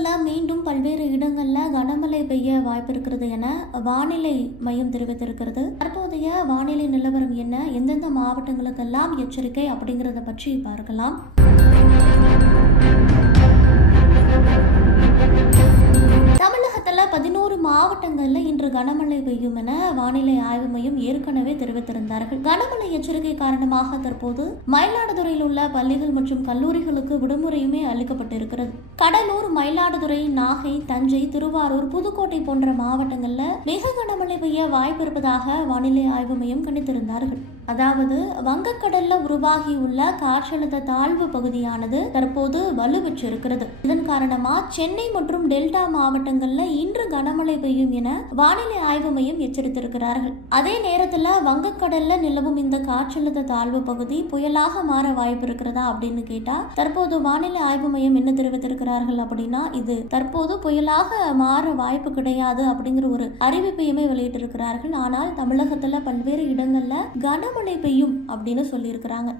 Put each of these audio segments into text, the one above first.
தமிழகத்துல மீண்டும் பல்வேறு இடங்களில் கனமழை பெய்ய வாய்ப்பு இருக்கிறது என வானிலை மையம் தெரிவித்திருக்கிறது. தற்போதைய வானிலை நிலவரம் என்ன? எந்தெந்த மாவட்டங்களுக்கெல்லாம் எச்சரிக்கை அப்படிங்கிறத பற்றி பார்க்கலாம். மாவட்டங்களில் இன்று கனமழை பெய்யும் என வானிலை ஆய்வு மையம் ஏற்கனவே தெரிவித்திருந்தார்கள். கனமழை எச்சரிக்கை காரணமாக தற்போது மயிலாடுதுறையில் உள்ள பள்ளிகள் மற்றும் கல்லூரிகளுக்கு விடுமுறையுமே அளிக்கப்பட்டிருக்கிறது. கடலூர் மயிலாடுதுறை நாகை தஞ்சை திருவாரூர் புதுக்கோட்டை போன்ற மாவட்டங்களில் மிக கனமழை பெய்ய வாய்ப்பு இருப்பதாக வானிலை ஆய்வு மையம் கணித்திருந்தார்கள். அதாவது வங்கக்கடல்ல உருவாகியுள்ள காற்றழுத்த தாழ்வு பகுதியானது தற்போது வலுப்பெற்றிருக்கிறது இதன் காரணமா சென்னை மற்றும் டெல்டா மாவட்டங்கள்ல இன்று கனமழை பெய்யும் என வானிலை ஆய்வு மையம் எச்சரித்திருக்கிறார்கள். அதே நேரத்தில் வங்கக்கடல்ல நிலவும் இந்த காற்றழுத்த தாழ்வு பகுதி புயலாக மாற வாய்ப்பு இருக்கிறதா அப்படின்னு கேட்டா தற்போது வானிலை ஆய்வு மையம் என்ன தெரிவித்திருக்கிறார்கள் அப்படின்னா இது தற்போது புயலாக மாற வாய்ப்பு கிடையாது அப்படிங்கிற ஒரு அறிவிப்பையுமே வெளியிட்டிருக்கிறார்கள். ஆனால் தமிழகத்துல பல்வேறு இடங்கள்ல கனமழை பெய்யும் அப்படின்னு சொல்லியிருக்கிறாங்க.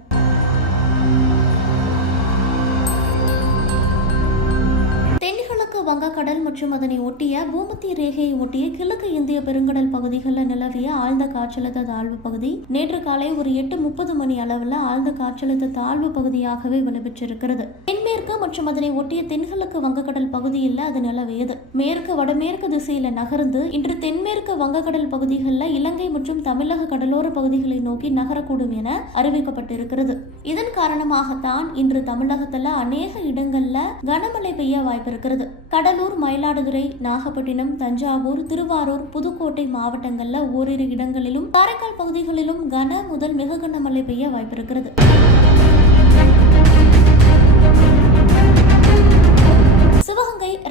கடல் மற்றும் அதனை ஒட்டிய பூமத்திய ரேகையை ஒட்டிய கிழக்கு இந்திய பெருங்கடல் பகுதிகளில் நிலவிய ஆழ்ந்த காற்றழுத்த தாழ்வு பகுதி நேற்று காலை ஒரு எட்டு முப்பது மணி அளவில் ஆழ்ந்த காற்றழுத்த தாழ்வு பகுதியாகவே வலுப்பெற்றிருக்கிறது தென்மேற்கு மற்றும் அதனை ஒட்டிய தென்கிழக்கு வங்கக்கடல் பகுதியில் அது நிலவியது. மேற்கு வடமேற்கு திசையில நகர்ந்து இன்று தென்மேற்கு வங்கக்கடல் பகுதிகளில் இலங்கை மற்றும் தமிழக கடலோர பகுதிகளை நோக்கி நகரக்கூடும் என அறிவிக்கப்பட்டிருக்கிறது. இதன் காரணமாகத்தான் இன்று தமிழகத்துல அநேக இடங்கள்ல கனமழை பெய்ய வாய்ப்பு இருக்கிறது கடலூர் மயிலாடுதுறை நாகப்பட்டினம் தஞ்சாவூர் திருவாரூர் புதுக்கோட்டை மாவட்டங்கள்ல ஓரிரு இடங்களிலும் காரைக்கால் பகுதிகளிலும் கன முதல் மிக கனமழை பெய்ய வாய்ப்பு இருக்கிறது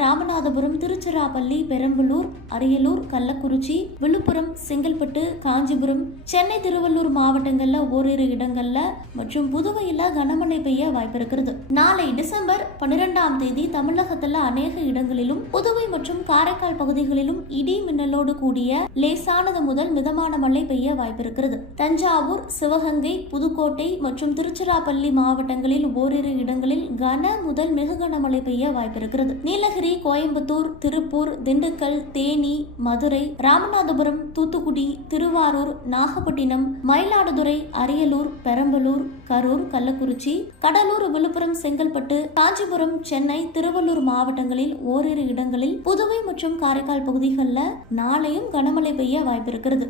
ராமநாதபுரம் திருச்சிராப்பள்ளி பெரம்பலூர் அரியலூர் கள்ளக்குறிச்சி விழுப்புரம் செங்கல்பட்டு காஞ்சிபுரம் சென்னை திருவள்ளூர் மாவட்டங்கள்ல ஓரிரு இடங்கள்ல மற்றும் புதுவையில கனமழை பெய்ய வாய்ப்பு இருக்கிறது நாளை டிசம்பர் பன்னிரெண்டாம் தேதி தமிழகத்துல அநேக இடங்களிலும் புதுவை மற்றும் காரைக்கால் பகுதிகளிலும் இடி மின்னலோடு கூடிய லேசானது முதல் மிதமான மழை பெய்ய வாய்ப்பு இருக்கிறது தஞ்சாவூர் சிவகங்கை புதுக்கோட்டை மற்றும் திருச்சிராப்பள்ளி மாவட்டங்களில் ஓரிரு இடங்களில் கன முதல் மிக கனமழை பெய்ய வாய்ப்பு இருக்கிறது நீலகிரி கோயம்புத்தூர் திருப்பூர் திண்டுக்கல் தேனி மதுரை ராமநாதபுரம் தூத்துக்குடி திருவாரூர் நாகப்பட்டினம் மயிலாடுதுறை அரியலூர் பெரம்பலூர் கரூர் கள்ளக்குறிச்சி கடலூர் விழுப்புரம் செங்கல்பட்டு காஞ்சிபுரம் சென்னை திருவள்ளூர் மாவட்டங்களில் ஓரிரு இடங்களில் புதுவை மற்றும் காரைக்கால் பகுதிகளில் நாளையும் கனமழை பெய்ய வாய்ப்பிருக்கிறது.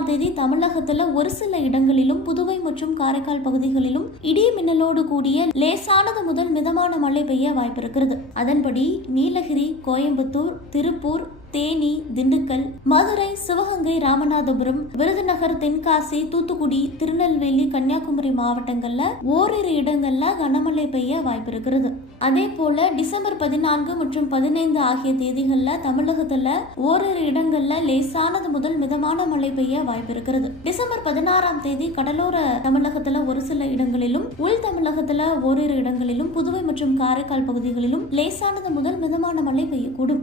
பதிமூன்றாம் தேதி தமிழகத்துல ஒரு சில இடங்களிலும் புதுவை மற்றும் காரைக்கால் பகுதிகளிலும் இடி மின்னலோடு கூடிய லேசானது முதல் மிதமான மழை பெய்ய வாய்ப்பு இருக்கிறது அதன்படி நீலகிரி கோயம்புத்தூர் திருப்பூர் தேனி திண்டுக்கல் மதுரை சிவகங்கை ராமநாதபுரம் விருதுநகர் தென்காசி தூத்துக்குடி திருநெல்வேலி கன்னியாகுமரி மாவட்டங்கள்ல ஓரிரு இடங்கள்ல கனமழை பெய்ய வாய்ப்பு இருக்கிறது அதே போல டிசம்பர் பதினான்கு மற்றும் பதினைந்து ஆகிய தேதிகள்ல தமிழகத்துல ஓரிரு இடங்கள்ல லேசானது முதல் மிதமான மழை பெய்ய வாய்ப்பு இருக்கிறது டிசம்பர் பதினாறாம் தேதி கடலோர தமிழகத்துல ஒரு சில இடங்களிலும் உள் தமிழகத்துல ஓரிரு இடங்களிலும் புதுவை மற்றும் காரைக்கால் பகுதிகளிலும் லேசானது முதல் மிதமான மழை பெய்யக்கூடும்.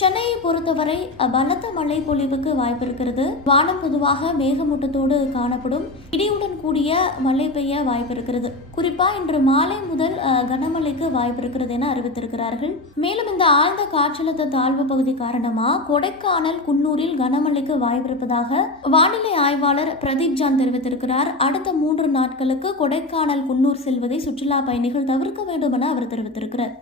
சென்னையை பொறுத்தவரை பலத்த மழை பொழிவுக்கு வாய்ப்பு இருக்கிறது. வானம் பொதுவாக மேகமூட்டத்தோடு காணப்படும். இடியுடன் கூடிய மழை பெய்ய வாய்ப்பு இருக்கிறது. குறிப்பா இன்று மாலை முதல் கனமழைக்கு வாய்ப்பு இருக்கிறது என அறிவித்திருக்கிறார்கள். மேலும் இந்த ஆழ்ந்த காற்றழுத்த தாழ்வு பகுதி காரணமா கொடைக்கானல் குன்னூரில் கனமழைக்கு வாய்ப்பு இருப்பதாக வானிலை ஆய்வாளர் பிரதீப் ஜான் தெரிவித்திருக்கிறார். அடுத்த மூன்று நாட்களுக்கு கொடைக்கானல் குன்னூர் செல்வதை சுற்றுலா பயணிகள் தவிர்க்க வேண்டும் என அவர் தெரிவித்திருக்கிறார்.